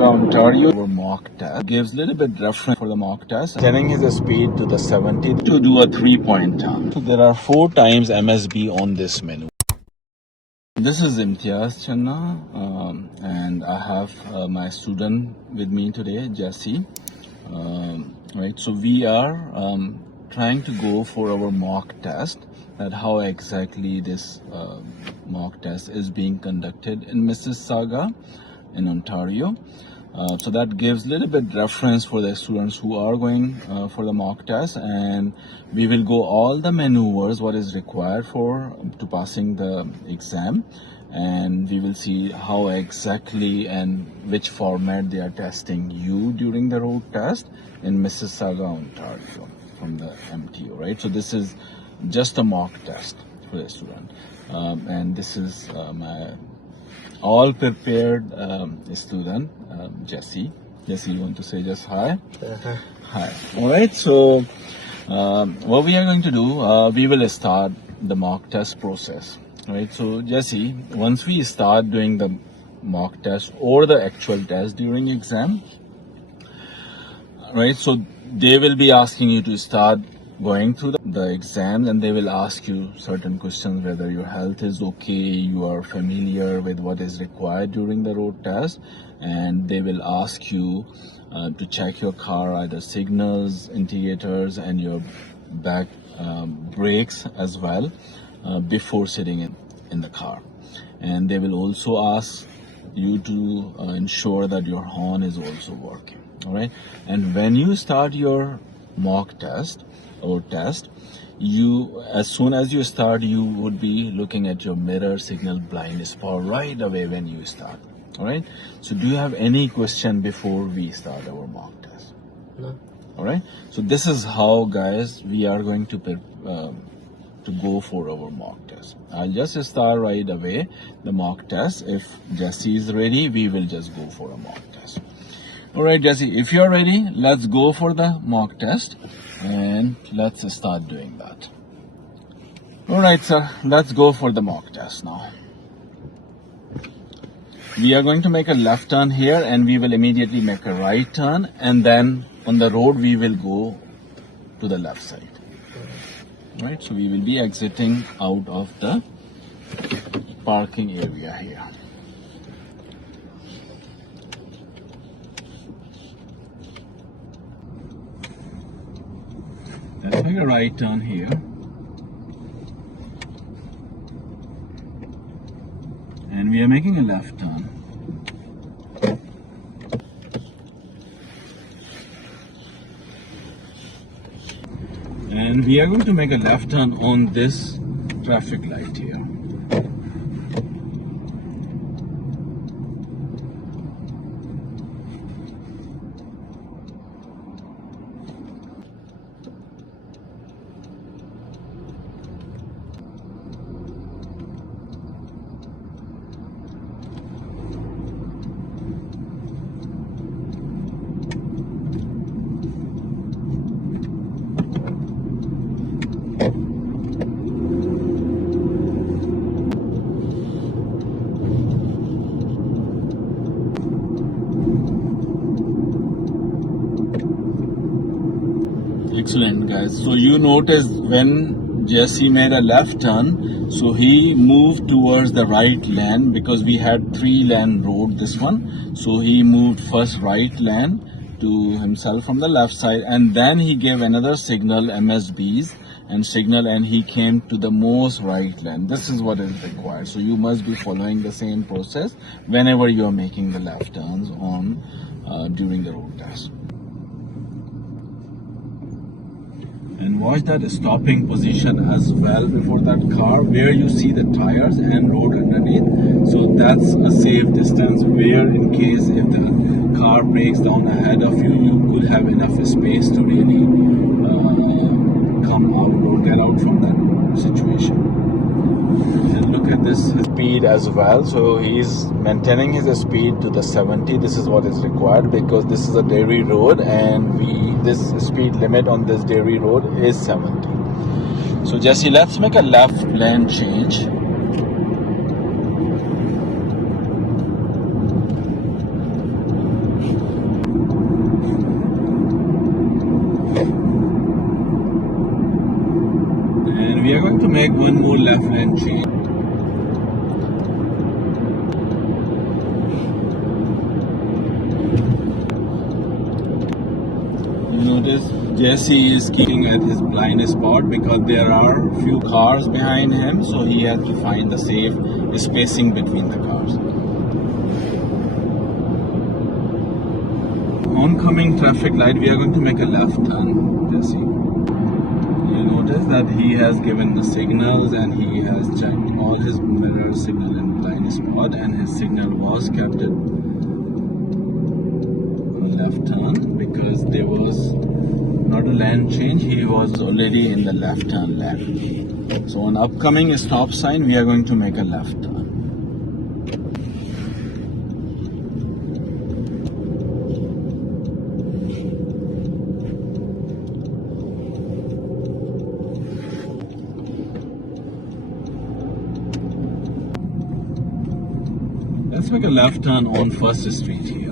Mississauga, Ontario. Our mock test gives a little bit reference for the mock test, turning his speed to the 70 to do a 3-point turn. So there are 4 times MSB on this menu. This is Imtiaz Channa, and I have my student with me today, Jesse. Right, so we are trying to go for our mock test, that how exactly this mock test is being conducted in Mississauga in Ontario. So that gives a little bit reference for the students who are going for the mock test, and we will go all the maneuvers what is required for to passing the exam, and we will see how exactly and which format they are testing you during the road test in Mississauga, Ontario from the MTO, right? So this is just a mock test for the student, and this is my all prepared student, Jesse. Jesse, you want to say just hi? Hi. All right. So what we are going to do, we will start the mock test process. Right. So Jesse, once we start doing the mock test or the actual test during exam, right? So they will be asking you to start going through the exams, and they will ask you certain questions, whether your health is okay, you are familiar with what is required during the road test, and they will ask you to check your car, either signals, indicators, and your back brakes as well before sitting in the car. And they will also ask you to ensure that your horn is also working. All right. And when you start your mock test or test, you, as soon as you start, you would be looking at your mirror signal blind spot right away when you start. All right. So do you have any question before we start our mock test? No. All right. So this is how, guys, we are going to go for our mock test. I'll just start right away the mock test. If Jesse is ready, we will just go for a mock test. All right, Jesse, if you're ready, let's go for the mock test, and let's start doing that. All right, sir, let's go for the mock test now. We are going to make a left turn here, and we will immediately make a right turn, and then on the road we will go to the left side. Right, so we will be exiting out of the parking area here. Let's make a right turn here. And we are making a left turn. And we are going to make a left turn on this traffic light here. Excellent, guys. So you notice when Jesse made a left turn, so he moved towards the right lane, because we had 3-lane road, this one. So he moved first right lane to himself from the left side, and then he gave another signal, MSBs and signal, and he came to the most right lane. This is what is required. So you must be following the same process whenever you are making the left turns on during the road test. And watch that stopping position as well before that car, where you see the tires and road underneath. So that's a safe distance, where in case if the car breaks down ahead of you, you could have enough space to really come out or get out from that situation. And look at this speed as well. So he's maintaining his speed to the 70. This is what is required, because this is a dairy road, and this speed limit on this dairy road is 70. So Jesse, let's make a left lane change. make one more left lane change. You notice Jesse is keeping at his blind spot because there are few cars behind him, so he has to find the safe spacing between the cars. Oncoming traffic light, we are going to make a left turn, Jesse. You notice that he has given the signals and he has checked all his mirror signal in blind spot, and his signal was kept at left turn because there was not a lane change. He was already in the left turn lane. So on upcoming stop sign, we are going to make a left turn. Let's make a left turn on First Street here.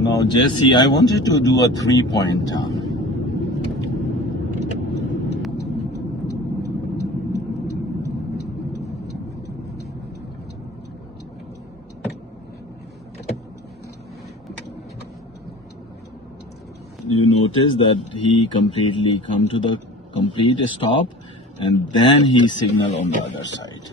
Now Jesse, I want you to do a 3-point turn. You notice that he completely come to the complete stop and then he signal on the other side.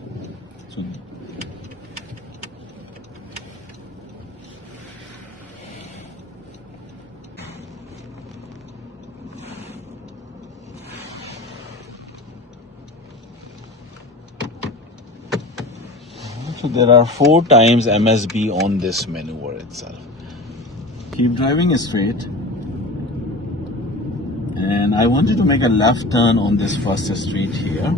So there are 4 times MSB on this maneuver itself. Keep driving straight. And I want you to make a left turn on this First Street here. I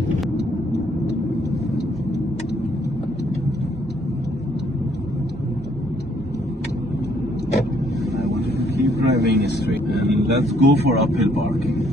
want you to keep driving straight. And let's go for uphill parking.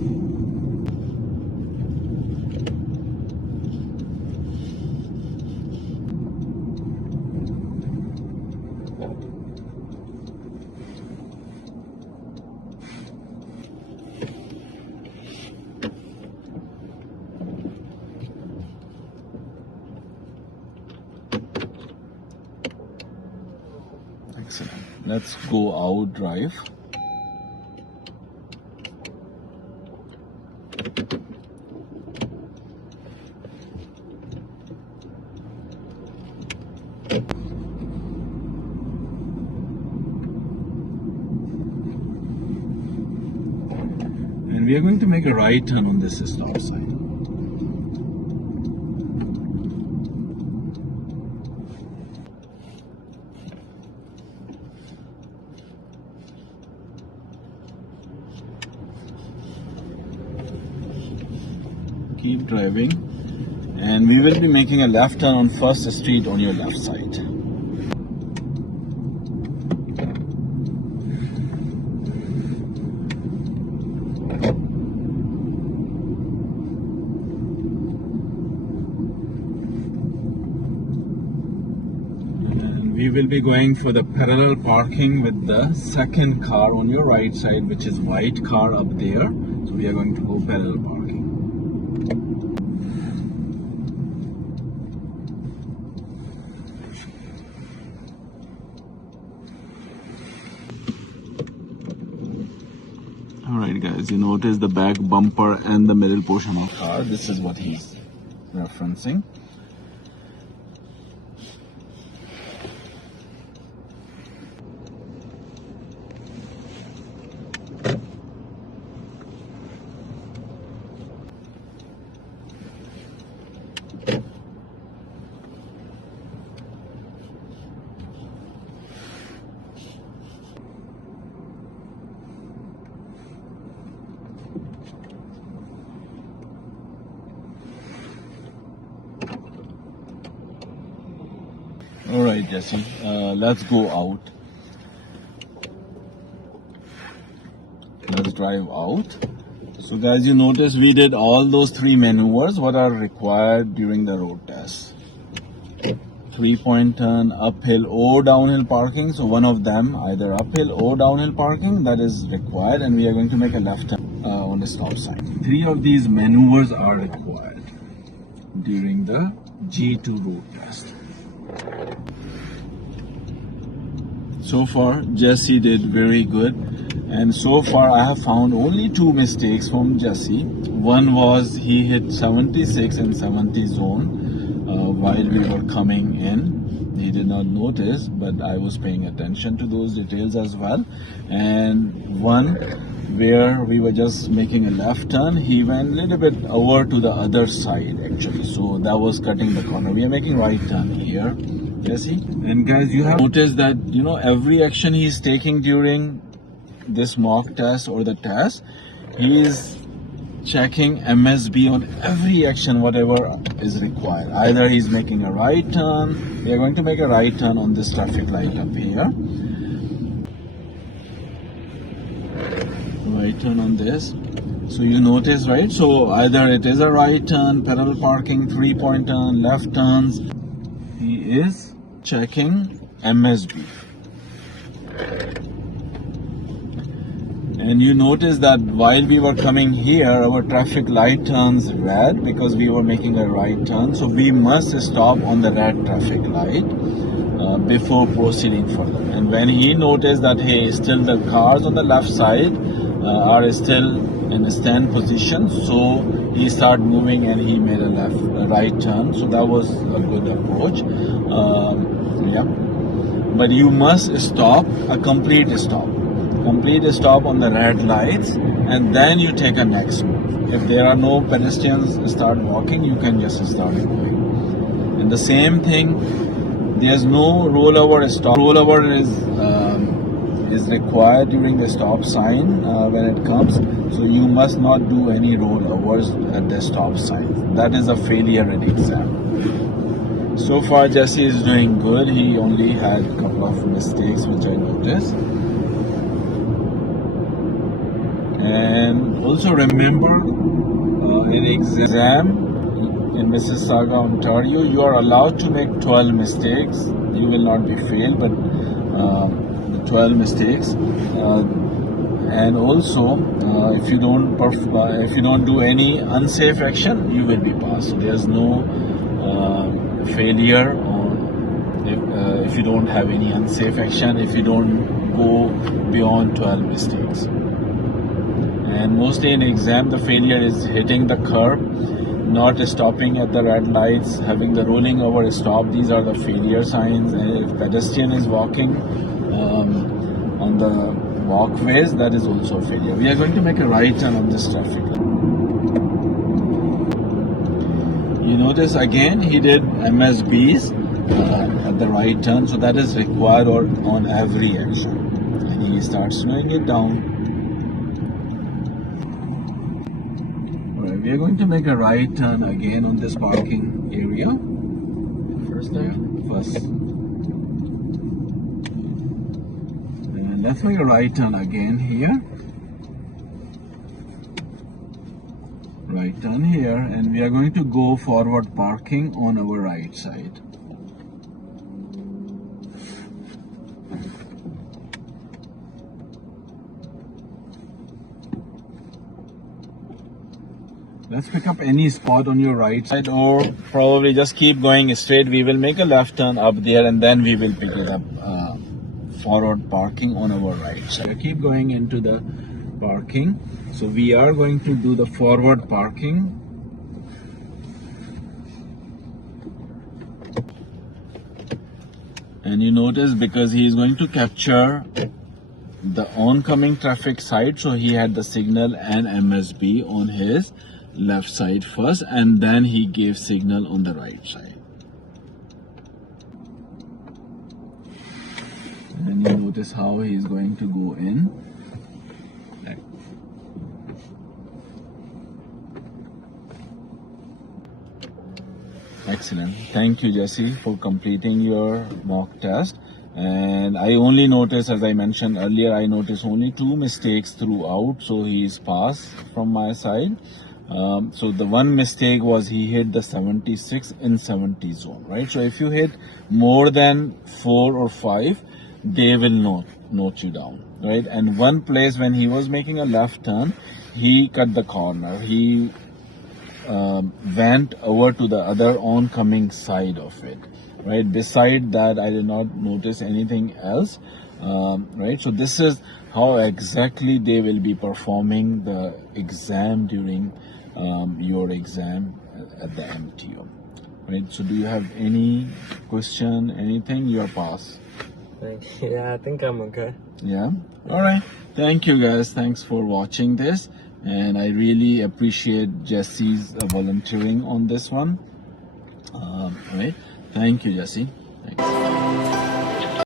Excellent. Let's go out drive. And we are going to make a right turn on this stop sign. Keep driving, and we will be making a left turn on First Street on your left side. And we will be going for the parallel parking with the second car on your right side, which is white car up there. So we are going to go parallel parking. Alright guys, you notice the back bumper and the middle portion of the car. This is what he's referencing. right, Jesse. Let's go out. Let's drive out. So guys, you notice we did all those 3 maneuvers what are required during the road test. 3-point turn, uphill or downhill parking. So one of them, either uphill or downhill parking, that is required, and we are going to make a left turn on the stop sign. 3 of these maneuvers are required during the G2 road test. So far, Jesse did very good, and so far I have found only 2 mistakes from Jesse. One was he hit 76 and 70 zone while we were coming in. He did not notice, but I was paying attention to those details as well. And one where we were just making a left turn, he went a little bit over to the other side actually, so that was cutting the corner. We are making right turn here, Jesse. And guys, you have noticed that every action he is taking during this mock test or the test, he is checking MSB on every action whatever is required. Either he's making a right turn, we are going to make a right turn on this traffic light up here, right turn on this. So you notice, right? So either it is a right turn, parallel parking, 3-point turn, left turns. He is checking MSB. And you notice that while we were coming here, our traffic light turns red because we were making a right turn. So we must stop on the red traffic light before proceeding further. And when he noticed that, hey, still the cars on the left side are still in a stand position, so he started moving and he made a right turn. So that was a good approach. Yeah. But you must stop, a complete stop on the red lights, and then you take a next move. If there are no pedestrians start walking, you can just start moving. And the same thing, there's no rollover stop. Rollover is required during the stop sign when it comes, so you must not do any rollovers at the stop sign. That is a failure in exam. So far Jesse is doing good. He only had a couple of mistakes which I noticed. And also remember, in exam in Mississauga, Ontario, you are allowed to make 12 mistakes. You will not be failed, but 12 mistakes. And also, if you don't do any unsafe action, you will be passed. So there's no failure if you don't have any unsafe action, if you don't go beyond 12 mistakes. And mostly in exam, the failure is hitting the curb, not stopping at the red lights, having the rolling over stop. These are the failure signs. And if pedestrian is walking on the walkways, that is also a failure. We are going to make a right turn on this traffic. You notice again, he did MSBs at the right turn, so that is required on every action. And he starts slowing it down. We are going to make a right turn again on this parking area. First. And let's make a right turn again here. Right turn here, and we are going to go forward parking on our right side. Let's pick up any spot on your right side, or probably just keep going straight. We will make a left turn up there, and then we will pick it up forward parking on our right side. Keep going into the parking. So we are going to do the forward parking. And you notice, because he is going to capture the oncoming traffic side, so he had the signal and MSB on his left side first, and then he gave signal on the right side. And you notice how he is going to go in. Excellent. Thank you, Jesse, for completing your mock test. And I only noticed, as I mentioned earlier, I noticed only 2 mistakes throughout, so he is passed from my side. So the one mistake was he hit the 76 in 70 zone, right? So if you hit more than 4 or 5, they will note you down, right? And one place when he was making a left turn, he cut the corner. He went over to the other oncoming side of it, right? Beside that, I did not notice anything else, right? So this is how exactly they will be performing the exam during your exam at the MTO, right? So do you have any question, anything? You are passed. Thank you. Yeah, I think I'm okay. Yeah. All right. Thank you, guys. Thanks for watching this. And I really appreciate Jesse's volunteering on this one. Right. Thank you, Jesse.